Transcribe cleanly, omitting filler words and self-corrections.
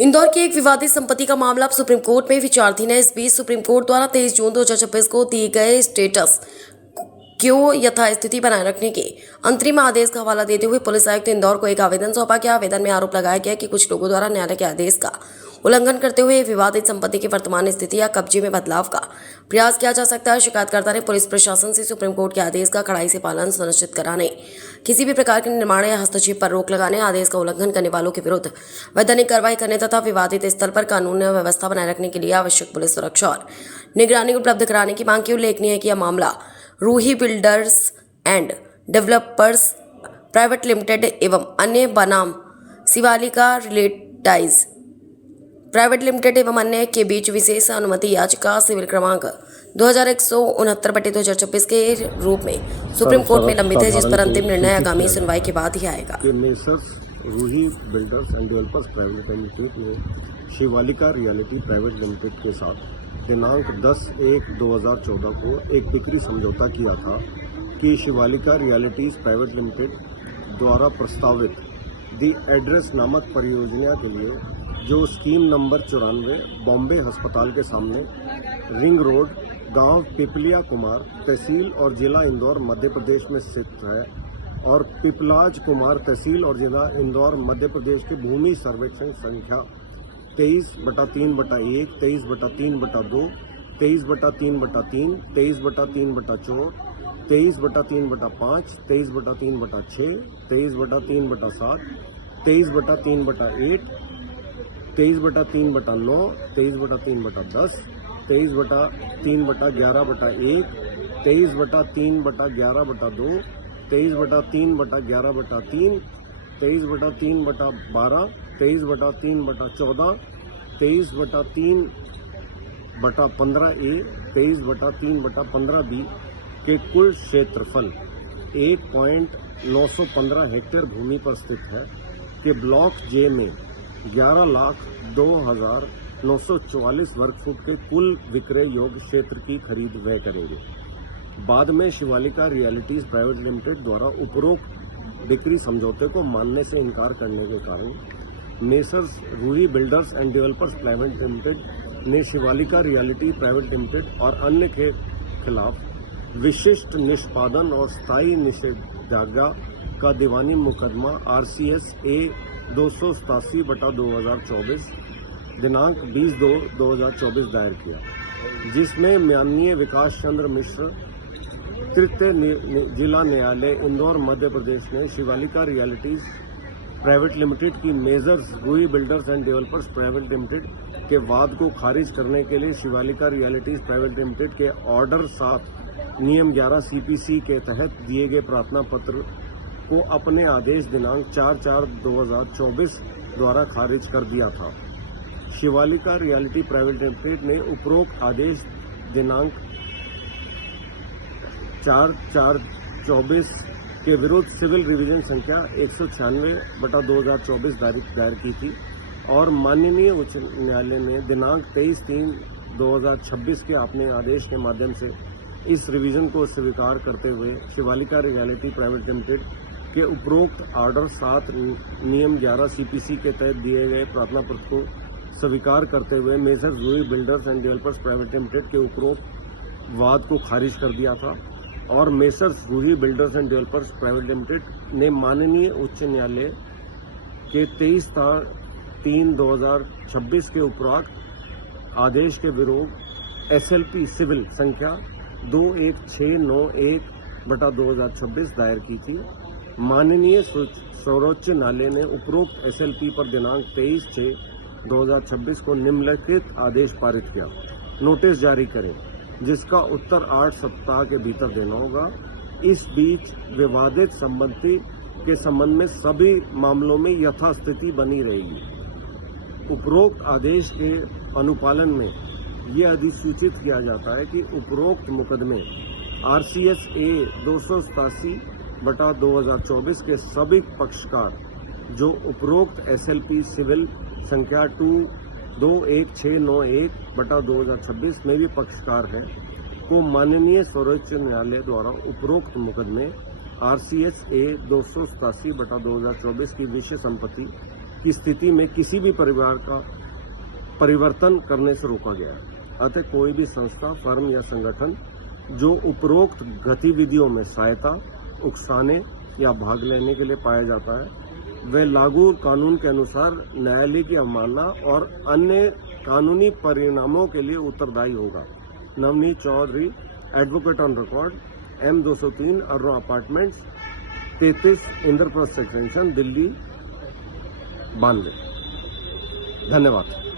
इंदौर की एक विवादित संपत्ति का मामला अब सुप्रीम कोर्ट में विचाराधीन है। इस बीच सुप्रीम कोर्ट द्वारा 23 जून 2026 को दिए गए स्टेटस क्यों यथास्थिति बनाए रखने के अंतरिम आदेश का हवाला देते हुए पुलिस आयुक्त इंदौर को एक आवेदन सौंपा गया। आवेदन में आरोप लगाया गया कि कुछ लोगों द्वारा न्यायालय के आदेश का उल्लंघन करते हुए विवादित संपत्ति की वर्तमान स्थिति या कब्जे में बदलाव का प्रयास किया जा सकता है। शिकायतकर्ता ने पुलिस प्रशासन से सुप्रीम कोर्ट के आदेश का कड़ाई से पालन सुनिश्चित कराने, किसी भी प्रकार के निर्माण या हस्तक्षेप पर रोक लगाने, आदेश का उल्लंघन करने वालों के विरुद्ध वैधानिक कार्रवाई करने तथा विवादित स्थल पर कानून व्यवस्था बनाए रखने के लिए आवश्यक पुलिस सुरक्षा और निगरानी उपलब्ध कराने की मांग की। उल्लेखनीय है कि यह मामला Ruhi builders and developers private limited एवं अन्य बनाम शिवालिका रिलेटाइज प्राइवेट लिमिटेड एवं अन्य के बीच विशेष अनुमति याचिका सिविल क्रमांक 2169/2026 के रूप में सुप्रीम कोर्ट में लंबित है, जिस पर अंतिम निर्णय आगामी सुनवाई के बाद ही आएगा। Ruhi builders and developers private limited ने शिवालिका रियल्टी प्राइवेट लिमिटेड के साथ दिनांक 10/1/2014 को एक बिक्री समझौता किया था कि शिवालिका रियल्टीज प्राइवेट लिमिटेड द्वारा प्रस्तावित दी एड्रेस नामक परियोजना के लिए जो स्कीम नंबर 94 बॉम्बे अस्पताल के सामने रिंग रोड, गांव पिपलिया कुमार, तहसील और जिला इंदौर मध्य प्रदेश में स्थित है और पिपलाज कुमार तहसील और जिला इंदौर मध्य प्रदेश के भूमि सर्वेक्षण संख्या 23/3/1, 23/3/2, 23/3/3, 23/3/4, 23/3/5, 23/3/6, 23/3/7, 23/3/8, 23/3/9, 23/3/10, 23/3/11/1, 23/3/11/2, 23/3/11/3, 23/3/12, 23/3/14, 23/3/15A, 23/3/15B के कुल क्षेत्रफल 1.915 हेक्टेयर भूमि पर स्थित है कि ब्लॉक जे में 11,02,944 वर्ग फुट के कुल विक्रय योग्य क्षेत्र की खरीद वे करेंगे। बाद में शिवालिका रियल्टीज प्राइवेट लिमिटेड द्वारा उपरोक्त बिक्री समझौते को मानने से इनकार करने के कारण messrs Ruhi builders and developers private limited ने शिवालिका रियल्टी प्राइवेट लिमिटेड और अन्य के खिलाफ विशिष्ट निष्पादन और स्थायी निषेधाज्ञा का दीवानी मुकदमा RCS A 287/2024 दिनांक 20/2/2024 दायर किया, जिसमें माननीय विकास चंद्र मिश्र तृतीय जिला न्यायालय इंदौर मध्य प्रदेश ने शिवालिका रियल्टीज प्राइवेट लिमिटेड की messrs Ruhi builders and developers private limited के वाद को खारिज करने के लिए शिवालिका रियल्टीज प्राइवेट लिमिटेड के ऑर्डर 7 नियम 11 CPC के तहत दिए गए प्रार्थना पत्र को अपने आदेश दिनांक 4/4/2024 द्वारा खारिज कर दिया था। शिवालिका रियल्टी प्राइवेट लिमिटेड ने उपरोक्त आदेश दिनांक 4/4/24 के विरुद्ध सिविल रिवीजन संख्या 196/2024 दायर की थी और माननीय उच्च न्यायालय ने दिनांक 23/3/2026 के अपने आदेश के माध्यम से इस रिवीजन को स्वीकार करते हुए शिवालिका रियल्टी प्राइवेट लिमिटेड के उपरोक्त ऑर्डर 7 नियम 11 CPC के तहत दिए गए प्रार्थना पत्र को स्वीकार करते हुए messrs Ruhi builders and developers private limited के उपरोक्त वाद को खारिज कर दिया था और messrs Ruhi builders and developers private limited ने माननीय उच्च न्यायालय के 23/3/2026 के उपरोक्त आदेश के विरुद्ध SLP सिविल संख्या 21691/2026 दायर की थी। माननीय सर्वोच्च न्यायालय ने उपरोक्त SLP पर दिनांक 23/6/2026 को निम्नलिखित आदेश पारित किया। नोटिस जारी करें, जिसका उत्तर 8 सप्ताह के भीतर देना होगा। इस बीच विवादित संपत्ति के संबंध में सभी मामलों में यथास्थिति बनी रहेगी। उपरोक्त आदेश के अनुपालन में यह अधिसूचित किया जाता है कि उपरोक्त मुकदमे RCS A 287/2024 के सभी पक्षकार जो उपरोक्त SLP सिविल संख्या 21691/2026 में भी पक्षकार है को माननीय सर्वोच्च न्यायालय द्वारा उपरोक्त मुकदमे RCS A 287/2024 की विषय संपत्ति की स्थिति में किसी भी परिवार का परिवर्तन करने से रोका गया है। अतः कोई भी संस्था, फर्म या संगठन जो उपरोक्त गतिविधियों में सहायता, उकसाने या भाग लेने के लिए पाया जाता है, वह लागू कानून के अनुसार न्यायालय की अवमानना और अन्य कानूनी परिणामों के लिए उत्तरदायी होगा। Navneet Chaudhary, advocate on record, M203 arrow apartments, 33 Indraprastha extension, Delhi 92। धन्यवाद।